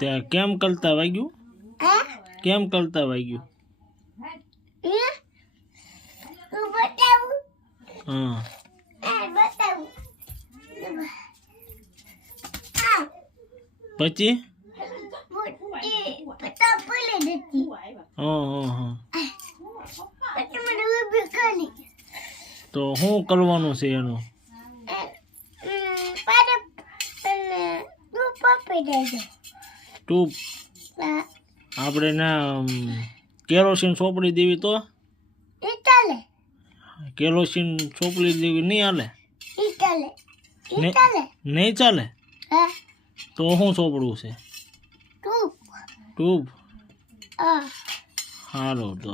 ત્યાં કેમ કલતા વાગ્યું? કેમ કલતા વાગ્યું? હા પછી તો શું કરવાનું છે એનું? ટૂપ આપણે ના કેરોસીન સોપડી દેવી તો? કેરોસીન સોપડી દેવી નહીં હાલે? નહીં ચાલે? તો શું સોપડવું છે? ટૂપ. સારું તો